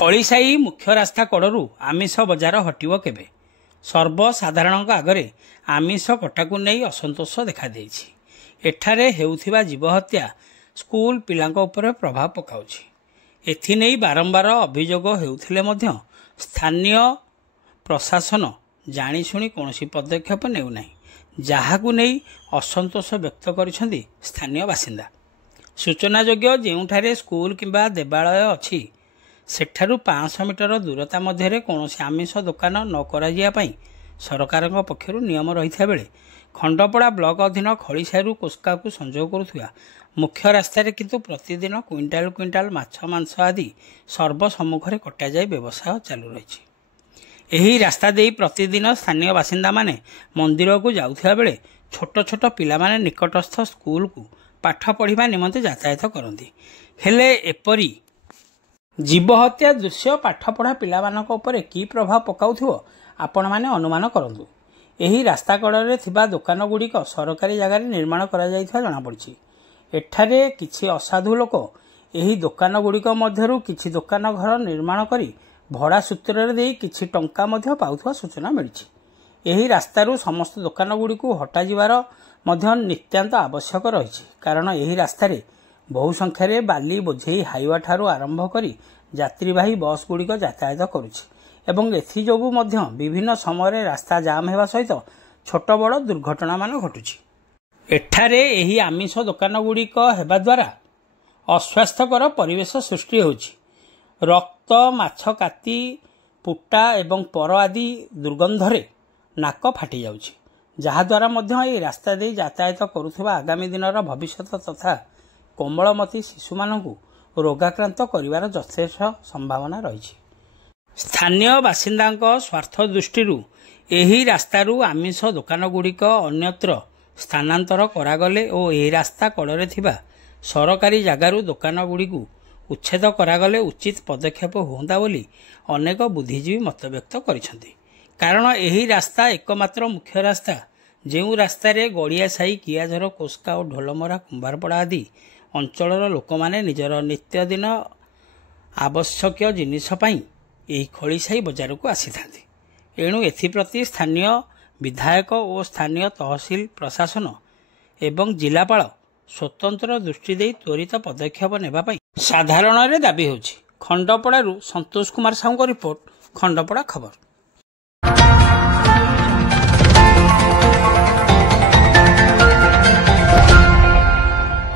ଖଳିସାହି ମୁଖ୍ୟ ରାସ୍ତା କଡ଼ରୁ ଆମିଷ ବଜାର ହଟିବ କେବେ? ସର୍ବସାଧାରଣଙ୍କ ଆଗରେ ଆମିଷ କଟାକୁ ନେଇ ଅସନ୍ତୋଷ ଦେଖାଦେଇଛି। ଏଠାରେ ହେଉଥିବା ଜୀବହତ୍ୟା ସ୍କୁଲ ପିଲାଙ୍କ ଉପରେ ପ୍ରଭାବ ପକାଉଛି। ଏଥିନେଇ ବାରମ୍ବାର ଅଭିଯୋଗ ହେଉଥିଲେ ମଧ୍ୟ ସ୍ଥାନୀୟ ପ୍ରଶାସନ ଜାଣିଶୁଣି କୌଣସି ପଦକ୍ଷେପ ନେଉନାହିଁ, ଯାହାକୁ ନେଇ ଅସନ୍ତୋଷ ବ୍ୟକ୍ତ କରିଛନ୍ତି ସ୍ଥାନୀୟ ବାସିନ୍ଦା। ସୂଚନାଯୋଗ୍ୟ, ଯେଉଁଠାରେ ସ୍କୁଲ କିମ୍ବା ଦେବାଳୟ ଅଛି ସେଠାରୁ 500 ମିଟର ଦୂରତା ମଧ୍ୟରେ କୌଣସି ଆମିଷ ଦୋକାନ ନ କରାଯିବା ପାଇଁ ସରକାରଙ୍କ ପକ୍ଷରୁ ନିୟମ ରହିଥିବା ବେଳେ ଖଣ୍ଡପଡ଼ା ବ୍ଲକ ଅଧୀନ ଖଳିସାହିରୁ କୋସ୍କାକୁ ସଂଯୋଗ କରୁଥିବା ମୁଖ୍ୟ ରାସ୍ତାରେ କିନ୍ତୁ ପ୍ରତିଦିନ କୁଇଣ୍ଟାଲ କୁଇଣ୍ଟାଲ ମାଛ ମାଂସ ଆଦି ସର୍ବସମ୍ମୁଖରେ କଟାଯାଇ ବ୍ୟବସାୟ ଚାଲୁ ରହିଛି। ଏହି ରାସ୍ତା ଦେଇ ପ୍ରତିଦିନ ସ୍ଥାନୀୟ ବାସିନ୍ଦାମାନେ ମନ୍ଦିରକୁ ଯାଉଥିବା ବେଳେ ଛୋଟ ଛୋଟ ପିଲାମାନେ ନିକଟସ୍ଥ ସ୍କୁଲକୁ ପାଠ ପଢ଼ିବା ନିମନ୍ତେ ଯାତାୟାତ କରନ୍ତି। ହେଲେ ଏପରି ଜୀବହତ୍ୟା ଦୃଶ୍ୟ ପାଠପଢ଼ା ପିଲାମାନଙ୍କ ଉପରେ କି ପ୍ରଭାବ ପକାଉଥିବ ଆପଣମାନେ ଅନୁମାନ କରନ୍ତୁ। ଏହି ରାସ୍ତା କଡ଼ରେ ଥିବା ଦୋକାନଗୁଡ଼ିକ ସରକାରୀ ଜାଗାରେ ନିର୍ମାଣ କରାଯାଇଥିବା ଜଣାପଡ଼ିଛି। ଏଠାରେ କିଛି ଅସାଧୁ ଲୋକ ଏହି ଦୋକାନଗୁଡ଼ିକ ମଧ୍ୟରୁ କିଛି ଦୋକାନ ଘର ନିର୍ମାଣ କରି ଭଡ଼ା ସୂତ୍ରରେ ଦେଇ କିଛି ଟଙ୍କା ମଧ୍ୟ ପାଉଥିବା ସୂଚନା ମିଳିଛି। ଏହି ରାସ୍ତାରୁ ସମସ୍ତ ଦୋକାନଗୁଡ଼ିକୁ ହଟାଯିବାର ମଧ୍ୟ ନିତ୍ୟାନ୍ତ ଆବଶ୍ୟକ ରହିଛି, କାରଣ ଏହି ରାସ୍ତାରେ ବହୁ ସଂଖ୍ୟାରେ ବାଲି ବୋଝେଇ ହାଇୱା ଠାରୁ ଆରମ୍ଭ କରି ଯାତ୍ରୀବାହୀ ବସ୍ ଗୁଡ଼ିକ ଯାତାୟାତ କରୁଛି ଏବଂ ଏଥିଯୋଗୁଁ ମଧ୍ୟ ବିଭିନ୍ନ ସମୟରେ ରାସ୍ତା ଜାମ୍ ହେବା ସହିତ ଛୋଟ ବଡ଼ ଦୁର୍ଘଟଣାମାନ ଘଟୁଛି। ଏଠାରେ ଏହି ଆମିଷ ଦୋକାନଗୁଡ଼ିକ ହେବା ଦ୍ୱାରା ଅସ୍ୱାସ୍ଥ୍ୟକର ପରିବେଶ ସୃଷ୍ଟି ହେଉଛି। ରକ୍ତ, ମାଛ କାତି, ପୁଟା ଏବଂ ପର ଆଦି ଦୁର୍ଗନ୍ଧରେ ନାକ ଫାଟିଯାଉଛି, ଯାହାଦ୍ୱାରା ମଧ୍ୟ ଏହି ରାସ୍ତା ଦେଇ ଯାତାୟାତ କରୁଥିବା ଆଗାମୀ ଦିନର ଭବିଷ୍ୟତ ତଥା କୋମଳମତି ଶିଶୁମାନଙ୍କୁ ରୋଗାକ୍ରାନ୍ତ କରିବାର ଯଥେଷ୍ଟ ସମ୍ଭାବନା ରହିଛି। ସ୍ଥାନୀୟ ବାସିନ୍ଦାଙ୍କ ସ୍ୱାର୍ଥ ଦୃଷ୍ଟିରୁ ଏହି ରାସ୍ତାରୁ ଆମିଷ ଦୋକାନଗୁଡ଼ିକ ଅନ୍ୟତ୍ର ସ୍ଥାନାନ୍ତର କରାଗଲେ ଓ ଏହି ରାସ୍ତା କଡ଼ରେ ଥିବା ସରକାରୀ ଜାଗାରୁ ଦୋକାନଗୁଡ଼ିକୁ ଉଚ୍ଛେଦ କରାଗଲେ ଉଚିତ ପଦକ୍ଷେପ ହୁଅନ୍ତା ବୋଲି ଅନେକ ବୁଦ୍ଧିଜୀବୀ ମତବ୍ୟକ୍ତ କରିଛନ୍ତି। କାରଣ ଏହି ରାସ୍ତା ଏକମାତ୍ର ମୁଖ୍ୟ ରାସ୍ତା, ଯେଉଁ ରାସ୍ତାରେ ଗଡ଼ିଆସାହି, କିଆଝର, କୋସ୍କା ଓ ଢୋଲମରା, କୁମ୍ଭାରପଡ଼ା ଆଦି ଅଞ୍ଚଳର ଲୋକମାନେ ନିଜର ନିତ୍ୟଦିନ ଆବଶ୍ୟକୀୟ ଜିନିଷ ପାଇଁ ଏହି ଖଳିସାହି ବଜାରକୁ ଆସିଥାନ୍ତି। ଏଣୁ ଏଥିପ୍ରତି ସ୍ଥାନୀୟ ବିଧାୟକ ଓ ସ୍ଥାନୀୟ ତହସିଲ ପ୍ରଶାସନ ଏବଂ ଜିଲ୍ଲାପାଳ ସ୍ୱତନ୍ତ୍ର ଦୃଷ୍ଟି ଦେଇ ତ୍ୱରିତ ପଦକ୍ଷେପ ନେବା ପାଇଁ ସାଧାରଣରେ ଦାବି ହେଉଛି। ଖଣ୍ଡପଡ଼ାରୁ ସନ୍ତୋଷ କୁମାର ସାହୁଙ୍କ ରିପୋର୍ଟ, ଖଣ୍ଡପଡ଼ା ଖବର।